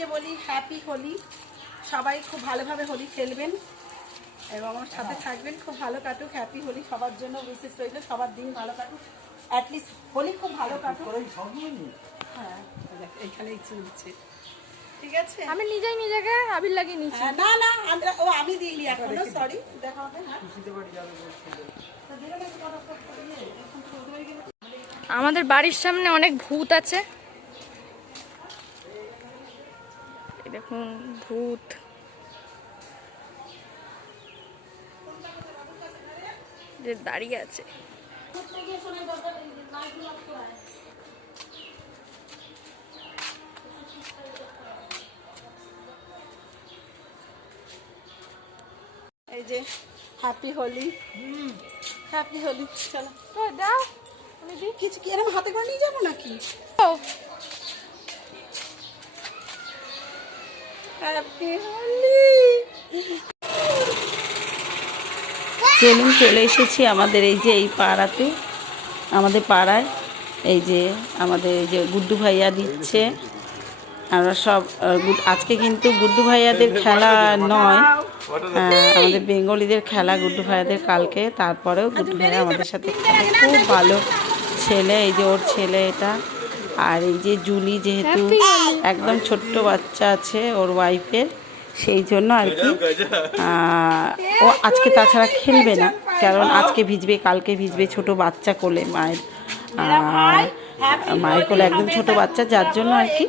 সবাইকে বলি হ্যাপি হোলি। সবাই খুব ভালোভাবে হোলি খেলবেন এবং আমার সাথে থাকবেন। খুব ভালো কাটুক, হ্যাপি হোলি সবার জন্য বিশেষ রইল, সবার দিন ভালো কাটুক, অ্যাটলিস্ট হোলি খুব ভালো কাটুক। হ্যাঁ এইখানেই চলছে, ঠিক আছে। আমি নিজেই নিজেকে আবির লাগিয়ে নিচ্ছি। না না ও আমি দিইনি এখনো, সরি। দেখা হবে। হ্যাঁ আমাদের বাড়ির সামনে অনেক ভূত আছে, দেখুন ভূত। যে দাঁড়িয়ে আছে, এই যে হ্যাপি হোলি। হ্যাপি হোলি। চলো তো দাও কিছু কি এরকম হাতে করে নিয়ে যাবো নাকি? হ্যাপি হোলি। চলুন, চলে এসেছি আমাদের এই যে এই পাড়াতে, আমাদের পাড়ায় এই যে আমাদের এই যে গুড্ডু ভাইয়া দিচ্ছে। আমরা সব আজকে কিন্তু গুড্ডু ভাইয়াদের খেলা নয়, আমাদের বেঙ্গলিদের খেলা গুড্ডু ভাইয়াদের কালকে। তারপরেও গুড্ডু ভাইয়া আমাদের সাথে খেলে, খুব ভালো ছেলে। এই যে ওর ছেলে এটা, আর এই যে জুলি যেহেতু একদম ছোট্ট বাচ্চা আছে ওর ওয়াইফের, সেই জন্য আর কি ও আজকে তাছাড়া খেলবে না, কারণ আজকে ভিজবে কালকে ভিজবে, ছোট বাচ্চা কোলে, মায়ের কোলে একদম ছোট বাচ্চা, যার জন্য আর কি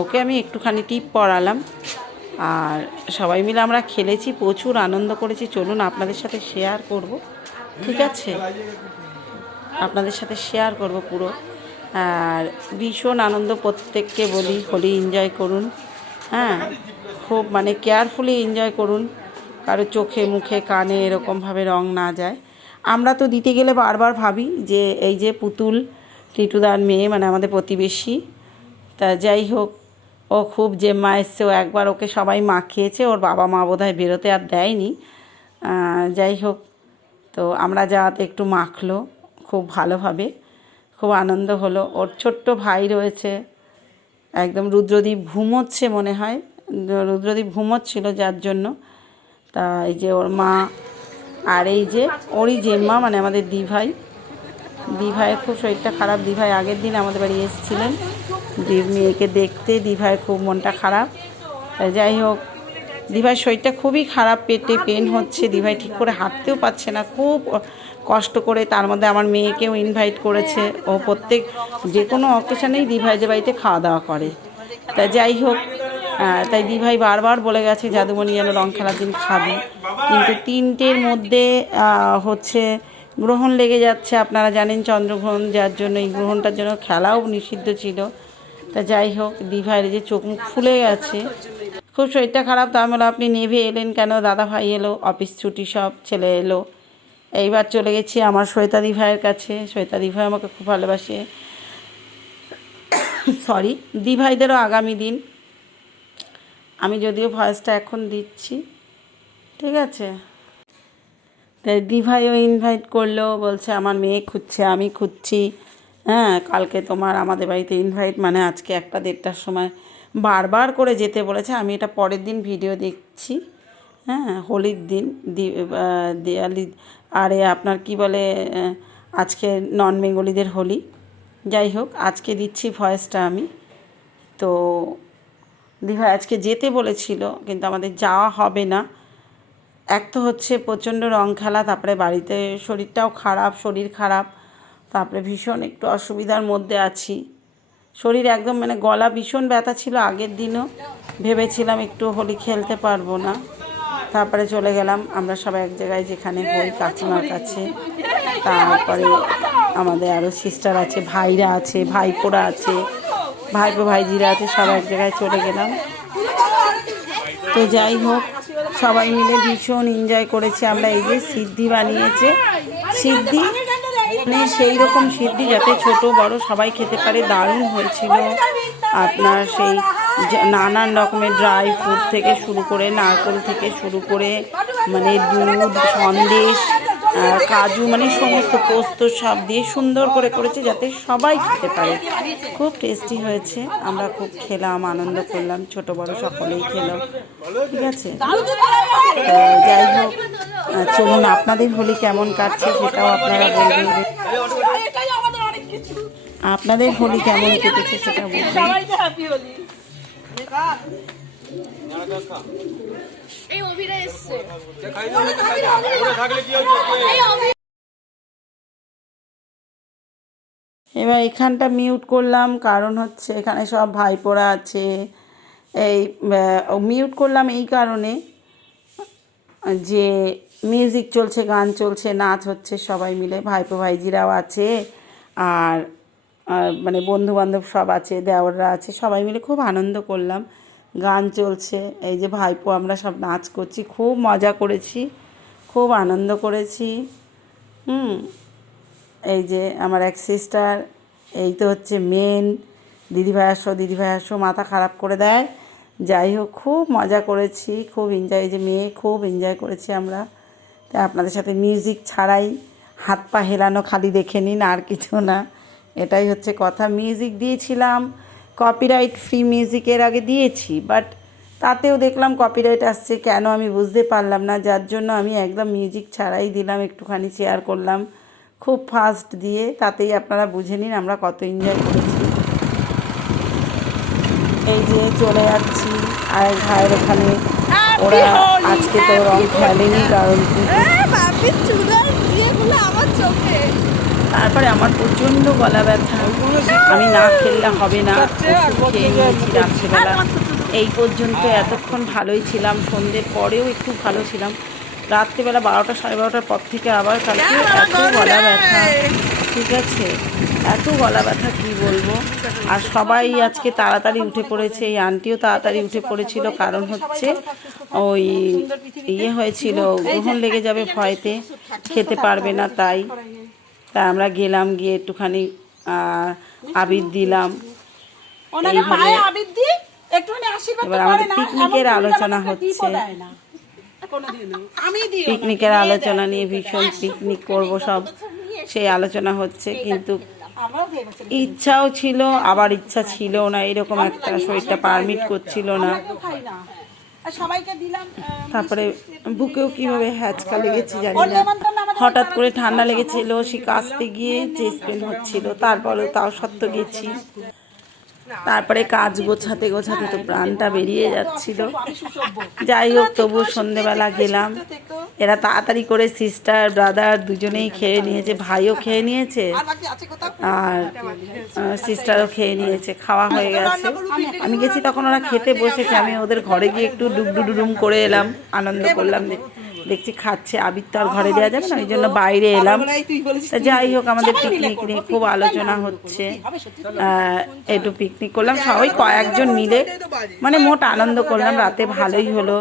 ওকে আমি একটুখানি টিপ পরালাম। আর সবাই মিলে আমরা খেলেছি, প্রচুর আনন্দ করেছি। চলুন আপনাদের সাথে শেয়ার করব, ঠিক আছে, আপনাদের সাথে শেয়ার করব পুরো। আর ভীষণ আনন্দ, প্রত্যেককে বলি হোলি এনজয় করুন। হ্যাঁ, খুব মানে কেয়ারফুলি এনজয় করুন, কারো চোখে মুখে কানে এরকমভাবে রং না যায়। আমরা তো দিতে গেলে বারবার ভাবি যে এই যে পুতুল টিটুদার মেয়ে, মানে আমাদের প্রতিবেশী, তা যাই হোক, ও খুব জেম্মা এসছে। ও একবার ওকে সবাই মাখিয়েছে, ওর বাবা মা বোধহয় বেরোতে আর দেয়নি। যাই হোক, তো আমরা যাওয়াতে একটু মাখলো খুব ভালোভাবে, খুব আনন্দ হলো। ওর ছোট্ট ভাই রয়েছে, একদম রুদ্রদীপ ঘুমোচ্ছে মনে হয়, রুদ্রদীপ ঘুমোচ্ছিল যার জন্য। তা এই যে ওর মা, আর এই যে ওরই জেম্মা, মানে আমাদের দিভাই। দিভাইয়ের খুব শরীরটা খারাপ। দিভাই আগের দিন আমাদের বাড়ি এসেছিলেন মেয়েকে দেখতে, দিভাইয়ের খুব মনটা খারাপ। তাই যাই হোক, দিভাইয়ের শরীরটা খুবই খারাপ, পেটে পেন হচ্ছে, দিভাই ঠিক করে হাঁটতেও পারছে না, খুব কষ্ট করে। তার মধ্যে আমার মেয়েকেও ইনভাইট করেছে, ও প্রত্যেক যে কোনো অকেশানেই দিভাইদের বাড়িতে খাওয়া দাওয়া করে। তা যাই হোক, তাই দিভাই বারবার বলে গেছে জাদুমণি যেন রং খেলার দিন খাবি, কিন্তু 3টের মধ্যে হচ্ছে গ্রহণ লেগে যাচ্ছে, আপনারা জানেন চন্দ্রগ্রহণ, যার জন্য এই গ্রহণটার জন্য খেলাও নিষিদ্ধ ছিল। তা যাই হোক, দিভাইয়ের যে চোখ মুখ ফুলে গেছে, খুব শরীরটা খারাপ। তা আমি বললাম আপনি নেভে এলেন কেন? দাদা ভাই এলো, অফিস ছুটি, সব ছেলে এলো। এইবার চলে গেছি আমার শ্বেতা দিভাইয়ের কাছে। শ্বেতা দিভাই আমাকে খুব ভালোবাসে, সরি, দিভাইদেরও আগামী দিন। আমি যদিও ভয়েসটা এখন দিচ্ছি, ঠিক আছে। তাই দিভাইও ইনভাইট করলো, বলছে আমার মেয়ে খুঁজছে, আমি খুঁজছি। হ্যাঁ, কালকে তোমার আমাদের বাড়িতে ইনভাইট, মানে আজকে 1টা-1:30টার সময় বারবার করে যেতে বলেছে। আমি এটা পরের দিন ভিডিও দেখছি। হ্যাঁ, হোলির দিন, দিওয়ালি, আরে আপনার কি বলে, আজকে নন বেঙ্গলিদের হোলি। যাই হোক, আজকে দিচ্ছি ভয়েসটা আমি। তো দিভাই আজকে যেতে বলেছিল, কিন্তু আমাদের যাওয়া হবে না। এক তো হচ্ছে প্রচণ্ড রং খেলা, তারপরে বাড়িতে শরীরটাও খারাপ, শরীর খারাপ, তারপরে ভীষণ একটু অসুবিধার মধ্যে আছি। শরীর একদম মানে গলা ভীষণ ব্যথা ছিল আগের দিনও, ভেবেছিলাম একটু হোলি খেলতে পারবো না। তারপরে চলে গেলাম আমরা সবাই এক জায়গায়, যেখানে হই কাকিমার কাছে। তারপরে আমাদের আরও সিস্টার আছে, ভাইরা আছে, ভাইপোরা আছে, ভাইপো ভাইজিরা আছে, সব এক জায়গায় চলে গেলাম। তো যাই হোক, সবাই মিলে ভীষণ এনজয় করেছি আমরা। এই যে সিদ্ধি বানিয়েছে, সিদ্ধি মানে সেই রকম সিদ্ধি যাতে ছোট বড় সবাই খেতে পারে, দারুণ হয়েছিল। আপনার সেই নানান রকমের ড্রাই ফ্রুট থেকে শুরু করে, নারকেল থেকে শুরু করে, মানে দুধ, সন্দেশ, কাজু মানে সমস্ত পোস্ত সব দিয়ে সুন্দর করে করেছে যাতে সবাই খেতে পারে। খুব টেস্টি হয়েছে, আমরা খুব খেলাম, আনন্দ করলাম, ছোট বড় সকলেই খেলাম। ঠিক আছে, তো যাই হোক, চলুন আপনাদের হোলি কেমন কাটছে সেটাও আপনারা বলবেন, আপনাদের হোলি কেমন কেটেছে সেটা বলবেন। এই অভিরা এসছে। এবার এখানটা মিউট করলাম, কারণ হচ্ছে এখানে সব ভাইপোরা আছে। এই মিউট করলাম এই কারণে যে মিউজিক চলছে, গান চলছে, নাচ হচ্ছে, সবাই মিলে ভাইপো ভাইজিরাও আছে, আর মানে বন্ধুবান্ধব সব আছে, দেওররা আছে, সবাই মিলে খুব আনন্দ করলাম। গান চলছে, এই যে ভাইপো আমরা সব নাচ করছি, খুব মজা করেছি, খুব আনন্দ করেছি। এই যে আমার এক সিস্টার, এই তো হচ্ছে মেন দিদিভাই আসো মাথা খারাপ করে দেয়। যাই হোক, খুব মজা করেছি, খুব এনজয়, এই যে মেয়ে, খুব এনজয় করেছি আমরা। তাই আপনাদের সাথে মিউজিক ছাড়াই হাত পা হেলানো খালি দেখে নিন, আর কিছু না, এটাই হচ্ছে কথা। মিউজিক দিয়েছিলাম, কপিরাইট ফ্রি মিউজিকের আগে দিয়েছি, বাট তাতেও দেখলাম কপিরাইট আসছে, কেন আমি বুঝতে পারলাম না, যার জন্য আমি একদম মিউজিক ছাড়াই দিলাম, একটুখানি শেয়ার করলাম খুব ফাস্ট দিয়ে, তাতেই আপনারা বুঝে নিন আমরা কত এনজয় করেছি। এই যে চলে যাচ্ছি আর ভাইয়ের ওখানে, ওরা আজকে তো রং খেলেনি, কারণ তারপরে আমার প্রচণ্ড গলা ব্যথা, আমি না খেললে হবে না, ওষুধ খেয়ে নিয়েছি রাত্রেবেলা। এই পর্যন্ত এতক্ষণ ভালোই ছিলাম, সন্ধ্যের পরেও একটু ভালো ছিলাম, রাত্রিবেলা 12টা 12:30 পর থেকে আবার কালকে এত গলা ব্যথা। ঠিক আছে, এত গলা ব্যথা কী বলবো। আর সবাই আজকে তাড়াতাড়ি উঠে পড়েছে, এই আন্টিও তাড়াতাড়ি উঠে পড়েছিল, কারণ হচ্ছে ওই হয়েছিল, গ্রহণ লেগে যাবে ভয়তে, খেতে পারবে না, তাই আমরা গেলাম, গিয়ে একটুখানি আবির দিলাম। এইভাবে এবার আমাদের পিকনিকের আলোচনা হচ্ছে, পিকনিকের আলোচনা নিয়ে, ভীষণ পিকনিক করব সব, সেই আলোচনা হচ্ছে, কিন্তু ইচ্ছাও ছিল আবার ইচ্ছা ছিল না, এরকম একটা শরীরটা পারমিট করছিল না। তারপরে বুকেও কীভাবে হ্যাচকা লেগেছে জানি না, হঠাৎ করে ঠান্ডা লেগেছিল, সে কাশতে গিয়ে চেস্ট পেন হচ্ছিল, তারপরেও তাও সত্ত্বেও গেছি। তারপরে কাজ গোছাতে গোছাতে তো প্রাণটা বেরিয়ে যাচ্ছিল। যাই হোক, তবু সন্ধেবেলা গেলাম, এরা তাড়াতাড়ি করে সিস্টার ব্রাদার দুজনেই খেয়ে নিয়েছে, ভাইও খেয়ে নিয়েছে আর সিস্টারও খেয়ে নিয়েছে, খাওয়া হয়ে গেছে। আমি গেছি তখন ওরা খেতে বসেছে, আমি ওদের ঘরে গিয়ে একটু ডুবডুডুম করে এলাম, আনন্দ করলাম, দেখছি খাচ্ছে, আবির তো আর ঘরে দেওয়া যাবে না, ওই জন্য বাইরে এলাম। তা যাই হোক, আমাদের পিকনিক নিয়ে খুব আলোচনা হচ্ছে, একটু পিকনিক করলাম সবাই কয়েকজন মিলে, মানে মোট আনন্দ করলাম, রাতে ভালোই হলো।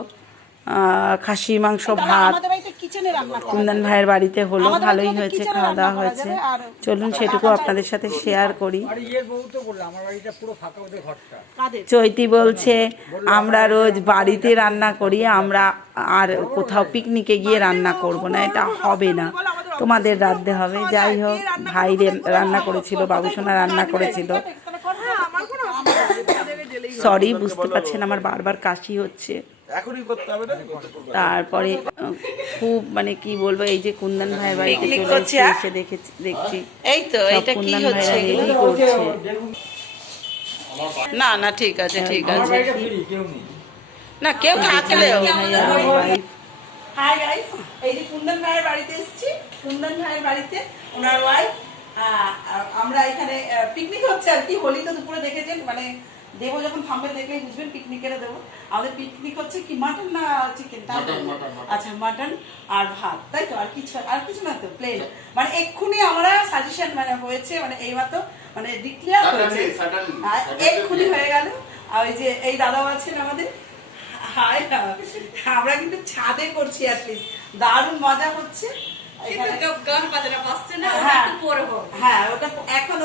খাসির মাংস ভাত কুন্দন ভাইয়ের বাড়িতে হলো, ভালোই হয়েছে, খাওয়া দাওয়া হয়েছে। চলুন সেটুকু আপনাদের সাথে শেয়ার করি। চৈতি বলছে আমরা রোজ বাড়িতে রান্না করি, আমরা আর কোথাও পিকনিকে গিয়ে রান্না করব না, এটা হবে না, তোমাদের রাঁধতে হবে। যাই হোক, ভাই রান্না করেছিল, বাবুসোনা রান্না করেছিল। সরি, বুঝতে পারছেন আমার বারবার কাশি হচ্ছে। তারপরে খুব মানে কি বলবো, এই যে কুন্দন ভাইয়ের বাড়িতে চলে এসে দেখছি এই তো এটা কি হচ্ছে, রেডি করছে। না না ঠিক আছে, ঠিক আছে, না কেউ থাকলেও। হাই গাইস, এই যে কুন্দন ভাইয়ের বাড়িতে এসেছি, কুন্দন ভাইয়ের বাড়িতে ওনার ওয়াইফ, আমরা এখানে পিকনিক হচ্ছে আর কি। হোলি তো দুপুরে দেখেছেন, মানে দেবো যখন থাম্বনেল দেখলেই বুঝবেন পিকনিকের দেবো। আমাদের পিকনিক হচ্ছে কি মাটন না চিকেন? আচ্ছা, মাটন আর ভাত, তাই তো? আর কিছু না তো, প্লেন। মানে এক্ষুনি আমরা সাজেশন মানে হয়েছে, মানে এইমাত্র মানে ডিক্লেয়ার হয়েছে, এক্ষুনি হয়ে গেল। আর ওই যে এই দাদাও আছেন আমাদের, হাই, আমরা কিন্তু ছাদে করছি, অ্যাটলিস্ট দারুণ মজা হচ্ছে। হ্যাঁ, ওটা এখন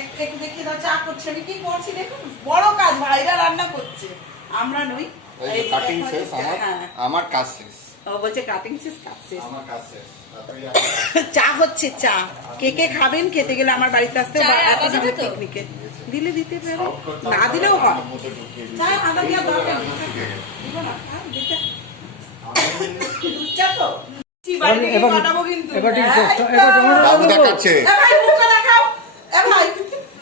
একটু দেখিয়ে দাও, চা করছে, আমি কি করছি দেখুন, বড় কাজ, ভাইরা রান্না করছে, আমরা নই। আমার কাজ শেষ। ও বলছে কাটিং শেষ, কাজ শেষ। আমার কাছে তাড়াতাড়ি চা হচ্ছে, চা। কে কে খাবেন? খেতে গেলে আমার বাড়িতে আসতে চায়ে আদা দেবে তো? পিকনিকে দিলে দিতে পারে, না দিলেও হয়। চা আদা দেওয়ার দরকার নেই। দিব না, হ্যাঁ, দিতে। দুধ চা তো? বাড়িতে গিয়ে বানাবো কিন্তু। বাবু দেখাচ্ছে। এ ভাই, মুখটা দেখাও। এ ভাই,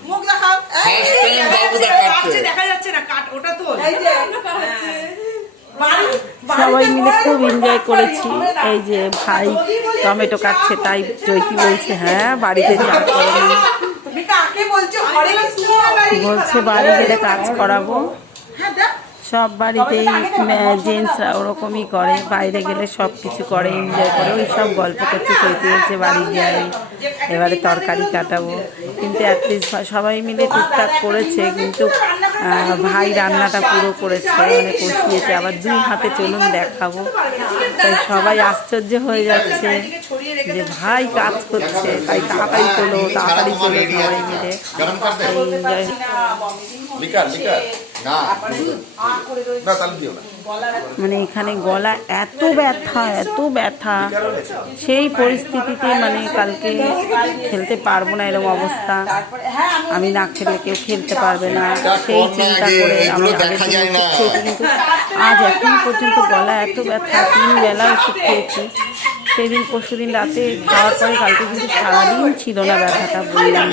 মুখ দেখাও। এই, First time বাবু দেখাচ্ছে। দেখা যাচ্ছে না, কাট ওটা তো। এই যে সবাই মিলে খুব এনজয় করেছি। এই যে ভাই টমেটো কাটছে, তাই চৈতি বলছে হ্যাঁ বাড়িতে যা করো না। বলছে বাড়ি গেলে কাজ করাবো। সব বাড়িতেই জেন্টসরা ওরকমই করে, বাইরে গেলে সব কিছু করে, এনজয় করে। ওই সব গল্প করছে, চৈতি বলছে বাড়ি যাই, এবারে তরকারি কাটাবো। কিন্তু অ্যাটলিস্ট সবাই মিলে টুকটাক করেছে, কিন্তু ভাই রান্নাটা পুরো করেছে, মানে কষিয়েছে। আবার দুই হাতে চলুন দেখাবো। তাই সবাই আশ্চর্য হয়ে যাচ্ছে যে ভাই কাজ করছে, তাই তাড়াতাড়ি তোলো, তাড়াতাড়ি তোলো সবাই মিলে। গরম করতে এনজয়। লিকার লিকার না না তাহলে দিও না। মানে এখানে গলা এত ব্যথা, এত ব্যথা, সেই পরিস্থিতিতে মানে কালকে খেলতে পারবো না এরকম অবস্থা। আমি না খেলে কেউ খেলতে পারবে না, সেই চিন্তা করে আমি আগের দিন ওষুধ খেয়েছি, কিন্তু আজ এখন পর্যন্ত গলা এত ব্যথা। 3 বেলা ওষুধ খেয়েছি, সেদিন পরশুদিন রাতে খাওয়ার পরে কালকে কিন্তু সারাদিন ছিল না ব্যথাটা, বললাম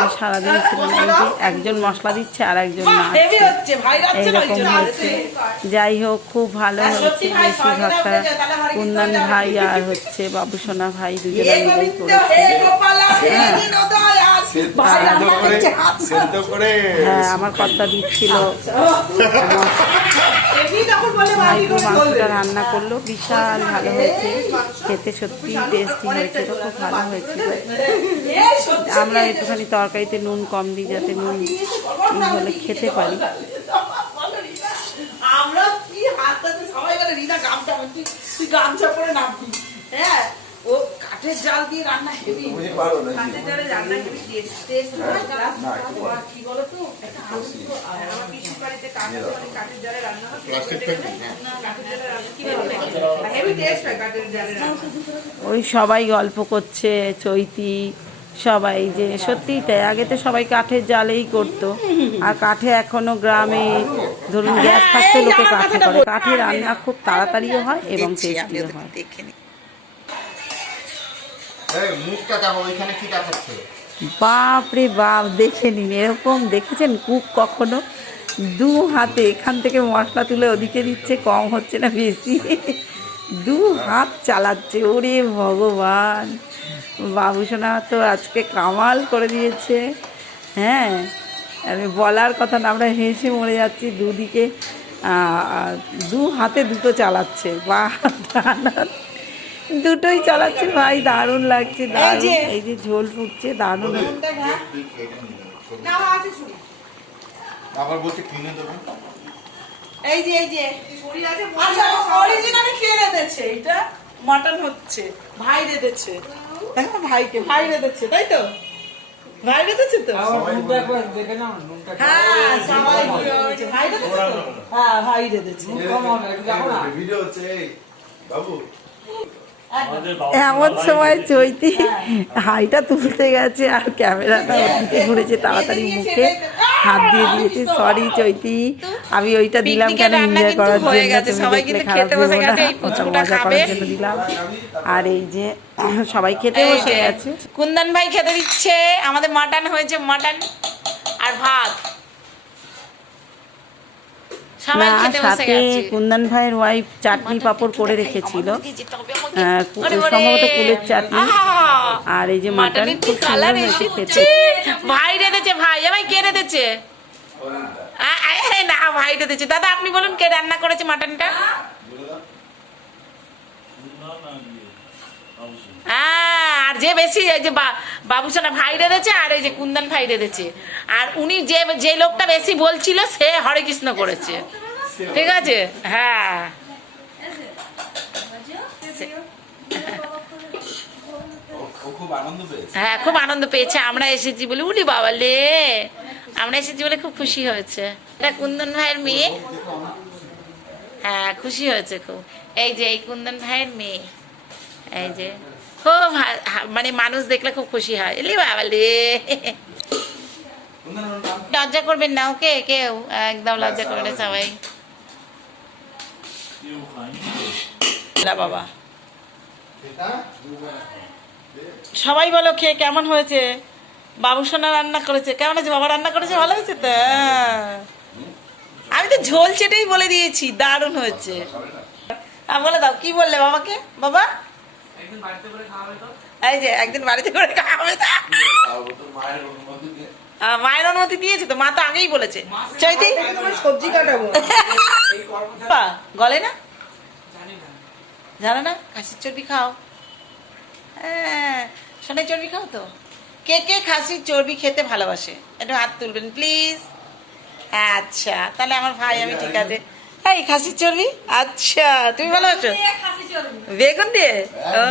তো সারাদিন ছিল না। এই যে একজন মশলা দিচ্ছে আর একজন নাচছে, এইরকম হয়েছে। যাই হোক, খুব ভালো হয়েছে। বেশিরভাগটা কুন্দন ভাই আর হচ্ছে বাবুসোনা ভাই দুজনে মিলেই করেছে। হ্যাঁ, আমার কর্তা দিচ্ছিল। ভাইপো মাংসটা রান্না করলো, বিশাল ভালো হয়েছে খেতে, সত্যি টেস্টি হয়েছিল, খুব ভালো হয়েছিল। আমরা একটুখানি তরকারিতে নুন কম দিই, যাতে নুন হলে খেতে পারি। আমরা কি হাসতে সবাই বলে রিনা গামছা পরছি, তুই গামছা পরে নামবি। হ্যাঁ, ও কাঠের জাল দিয়ে রান্না হেভি, কাঠের জালে রান্না হেভি টেস্ট হয়। কি বলো তো, একটা আলু তো আমার পিসির বাড়িতে কাঠের জালে রান্না হয়, কাঠের জালে রান্না কি বলে হেভি টেস্ট হয় কাঠের জালে রান্না। ওই সবাই গল্প করছে, চৈতি সবাই, যে সত্যিই তাই। আগে তো সবাই কাঠের জালেই করতো, আর কাঠে এখনো গ্রামে ধরুন গ্যাস থাকতে লোকে কাঠে করে। কাঠে রান্না খুব তাড়াতাড়িও হয় এবং টেস্টিও হয়। এই মুখটা দেখো, ওইখানে কি দেখাচ্ছে? বাপ রে বাপ, দেখে নিন, এরকম দেখেছেন কুক কখনো? 2 হাতে এখান থেকে মশলা তুলে ওদিকে দিচ্ছে, কম হচ্ছে না বেশি, 2 হাত চালাচ্ছে। ওরে ভগবান, বাবুসোনা তো আজকে কামাল করে দিয়েছে। হ্যাঁ, আমি বলার কথা না, আমরা হেসে মরে যাচ্ছি। দুদিকে 2 হাতে দুটো চালাচ্ছে, বা দুটোই চালাচ্ছে ভাই, দারুণ লাগছে, দারুণ। এই যে ঝোল ফুটছে, দারুণ। আবার বলছে কিনে দেবো। এই যে অরিজিনালি কে রেঁধেছে? এটা মাটন হচ্ছে, ভাই রেঁধেছে। দেখো ভাইকে, ভাই রেঁধেছে, তাই তো? ভাই রেঁধেছে তো? হ্যাঁ, সবাই রেঁধেছে। ভাই রেঁধেছে তো? হ্যাঁ, ভাই রেঁধেছে। ভিডিও হচ্ছে বাবু। এমন সময় চৈতি হাইটা তুলতে গেছে আর ক্যামেরাটা ওদিকে ঘুরেছে, তাড়াতাড়ি মুখে হাত দিয়ে দিয়েছে। সরি চৈতি, আমি ওইটা দিলাম কেন, এনজয় করার জন্য, তুমি দেখলে খারাপ দেবো না, ওটা মজা করার জন্য দিলাম। আর এই যে সবাই খেতে বসে গেছে। কুন্দন ভাই খেতে দিচ্ছে, আমাদের মাটন হয়েছে, মাটন আর ভাত। সবাই না, খেতে বসে সাথে গেছে। কুন্দন ভাইয়ের ওয়াইফ চাটনি পাঁপড় করে রেখেছিল, সম্ভবত কুলের চাটনি। আর এই যে মাটন, খুব সুন্দর হয়েছে খেতে। ভাই রেঁধেছে, ভাই ভাই কে রেঁধেছে? না, ভাই রেঁধেছে। দাদা আপনি বলুন কে রান্না করেছে মাটনটা? আর যে বেশি, এই যে বাবুসোনা ভাই রেঁধেছে, আর এই যে কুন্দন ভাই রেঁধেছে। আর উনি যে লোকটা বেশি বলছিল সে হরে কৃষ্ণ করেছে, ঠিক আছে? হ্যাঁ, হ্যাঁ, খুব আনন্দ পেয়েছে। আমরা এসেছি বলে, উলি বাবা লে, আমরা এসেছি বলে খুব খুশি হয়েছে। এটা কুন্দন ভাইয়ের মেয়ে। হ্যাঁ খুশি হয়েছে খুব। এই যে এই কুন্দন ভাইয়ের মেয়ে, এই যে খুব মানে মানুষ দেখলে খুব খুশি হয়। এলি বাবা রে, লজ্জা করবেন না ওকে কেউ, একদম লজ্জা করবে না সবাই। বাবা সবাই বলো খেয়ে কেমন হয়েছে। বাবু সোনা রান্না করেছে, কেমন আছে বাবা? রান্না করেছে ভালো হয়েছে তো? আমি তো ঝোল চেটেই বলে দিয়েছি, দারুণ হয়েছে। বলে দাও কি বললে বাবাকে? বাবা এই যে একদিন বাড়িতে করে খাওয়াবে তো। মায়ের অনুমতি দিয়েছে তো, মা তো আগেই বলেছে। চৈতি সবজি কাটাবো। গলে না, জানো না? খাসির চর্বি খাও। হ্যাঁ সোনার চর্বি খাও তো। কে কে খাসির চর্বি খেতে ভালোবাসে একটু হাত তুলবেন প্লিজ। আচ্ছা তাহলে আমার ভাই, আমি ঠিক আছে। এই খাসির চর্বি, আচ্ছা তুমি ভালোবাসো বেগুন দিয়ে? ও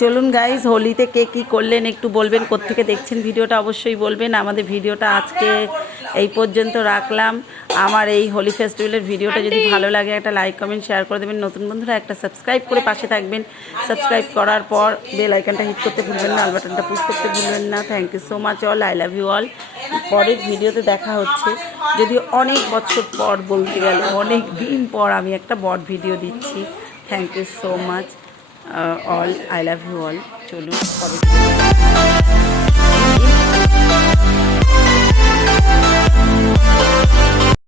চলুন গাইজ, হোলিতে কে কী করলেন একটু বলবেন, কোত্থেকে দেখছেন ভিডিওটা অবশ্যই বলবেন। আমাদের ভিডিওটা আজকে এই পর্যন্ত রাখলাম। আমার এই হোলি ফেস্টিভ্যালের ভিডিওটা যদি ভালো লাগে একটা লাইক কমেন্ট শেয়ার করে দেবেন। নতুন বন্ধুরা একটা সাবস্ক্রাইব করে পাশে থাকবেন। সাবস্ক্রাইব করার পর বেল আইকনটা হিট করতে ভুলবেন না, আল বাটনটা পুশ করতে ভুলবেন না। Thank you so much all, I love you all. পরের ভিডিওতে দেখা হচ্ছে, যদি অনেক বছর পর, বলতে গেলে অনেক দিন পর আমি একটা বড় ভিডিও দিচ্ছি। Thank you so much all, I love you all. চলুন পরে